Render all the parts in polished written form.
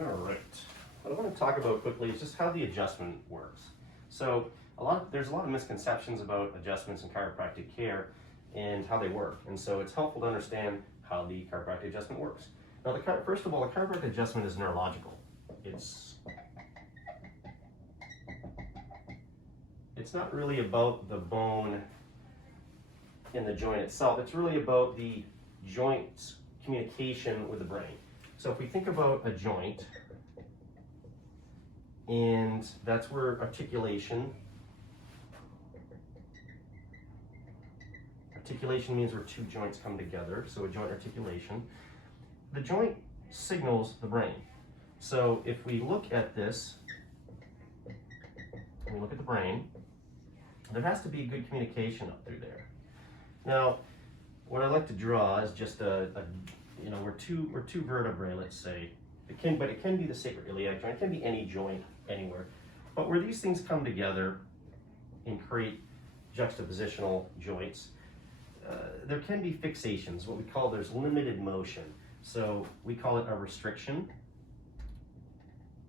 All right. What I want to talk about quickly is just how the adjustment works. So there's a lot of misconceptions about adjustments in chiropractic care and how they work. And so it's helpful to understand how the chiropractic adjustment works. Now, first of all, the chiropractic adjustment is neurological. It's not really about the bone in the joint itself. It's really about the joint's communication with the brain. So if we think about a joint, and that's where articulation means where two joints come together, so a joint articulation. The joint signals the brain. So if we look at this, and we look at the brain, there has to be good communication up through there. Now, what I like to draw is just we're two vertebrae, let's say. It can be the sacroiliac joint. It can be any joint anywhere. But where these things come together and create juxtapositional joints, there can be fixations. What we call there's limited motion. So we call it a restriction.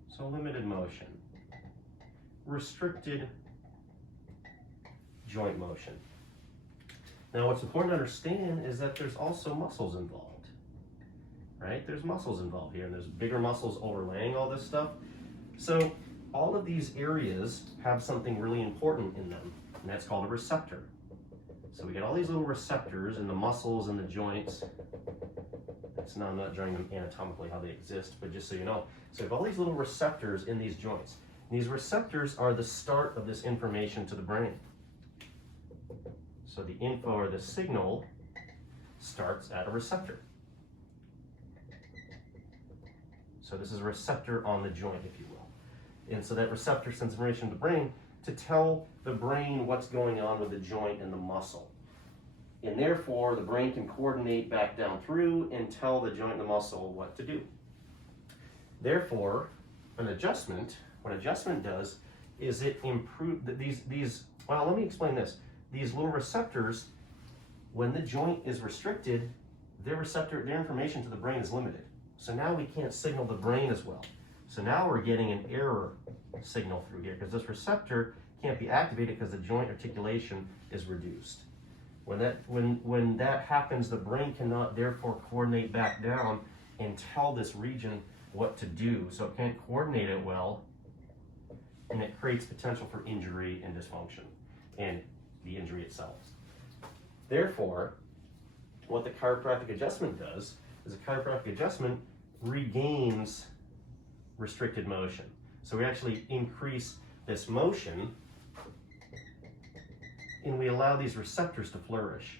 So limited motion, restricted joint motion. Now, what's important to understand is that there's also muscles involved, right? There's muscles involved here, and there's bigger muscles overlaying all this stuff. So all of these areas have something really important in them, and that's called a receptor. So we get all these little receptors in the muscles and the joints. I'm not drawing them anatomically how they exist, but just so you know. So we have all these little receptors in these joints. And these receptors are the start of this information to the brain. So the info or the signal starts at a receptor. So this is a receptor on the joint, if you will. And so that receptor sends information to the brain to tell the brain what's going on with the joint and the muscle. And therefore, the brain can coordinate back down through and tell the joint and the muscle what to do. Therefore, what adjustment does is it improves well, let me explain this. These little receptors, when the joint is restricted, their information to the brain is limited. So now we can't signal the brain as well. So now we're getting an error signal through here because this receptor can't be activated because the joint articulation is reduced. When that happens, the brain cannot therefore coordinate back down and tell this region what to do. So it can't coordinate it well, and it creates potential for injury and dysfunction and the injury itself. Therefore, what the chiropractic adjustment does is a chiropractic adjustment regains restricted motion. So we actually increase this motion and we allow these receptors to flourish.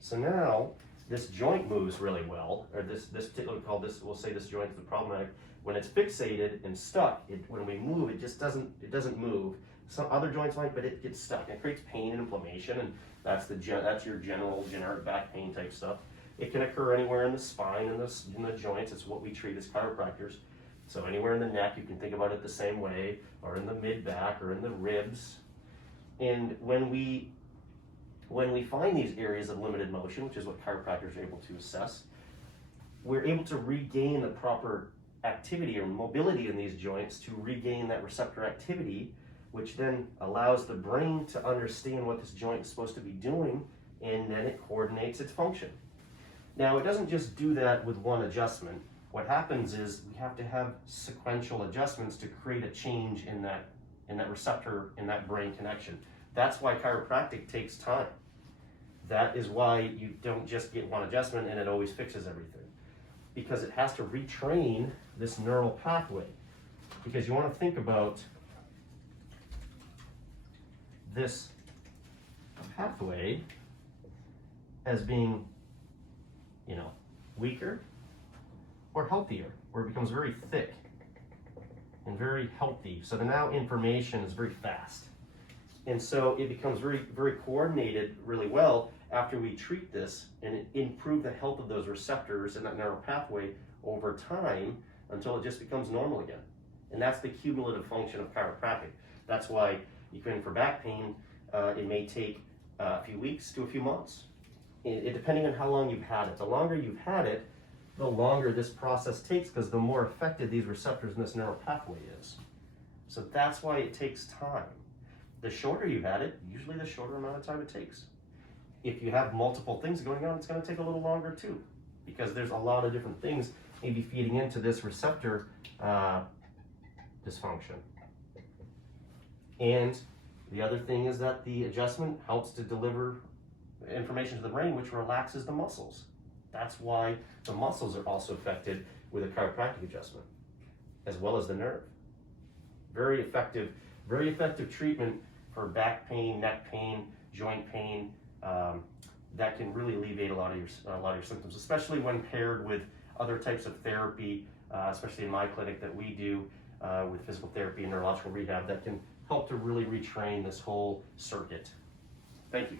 So now this joint moves really well, or we'll say this joint is the problematic. When it's fixated and stuck, when we move, it doesn't move. Some other joints might, but it gets stuck. It creates pain and inflammation, and that's your generic back pain type stuff. It can occur anywhere in the spine and in the joints. It's what we treat as chiropractors. So anywhere in the neck, you can think about it the same way, or in the mid-back, or in the ribs. And when we find these areas of limited motion, which is what chiropractors are able to assess, we're able to regain the proper activity or mobility in these joints to regain that receptor activity, which then allows the brain to understand what this joint is supposed to be doing, and then it coordinates its function. Now, it doesn't just do that with one adjustment. What happens is we have to have sequential adjustments to create a change in that receptor, in that brain connection. That's why chiropractic takes time. That is why you don't just get one adjustment and it always fixes everything. Because it has to retrain this neural pathway. Because you want to think about this pathway as being, weaker or healthier, where it becomes very thick and very healthy. So the now information is very fast. And so it becomes very, very coordinated really well after we treat this and improve the health of those receptors in that neural pathway over time until it just becomes normal again. And that's the cumulative function of chiropractic. That's why you can, for back pain, it may take a few weeks to a few months, depending on how long you've had it. The longer you've had it, the longer this process takes, because the more affected these receptors in this neural pathway is. So that's why it takes time. The shorter you had it, usually the shorter amount of time it takes. If you have multiple things going on, it's going to take a little longer too, because there's a lot of different things maybe feeding into this receptor dysfunction. And the other thing is that the adjustment helps to deliver information to the brain, which relaxes the muscles. That's why the muscles are also affected with a chiropractic adjustment, as well as the nerve. Very effective treatment for back pain, neck pain, joint pain. That can really alleviate a lot of your symptoms, especially when paired with other types of therapy, especially in my clinic that we do with physical therapy and neurological rehab, that can help to really retrain this whole circuit. Thank you.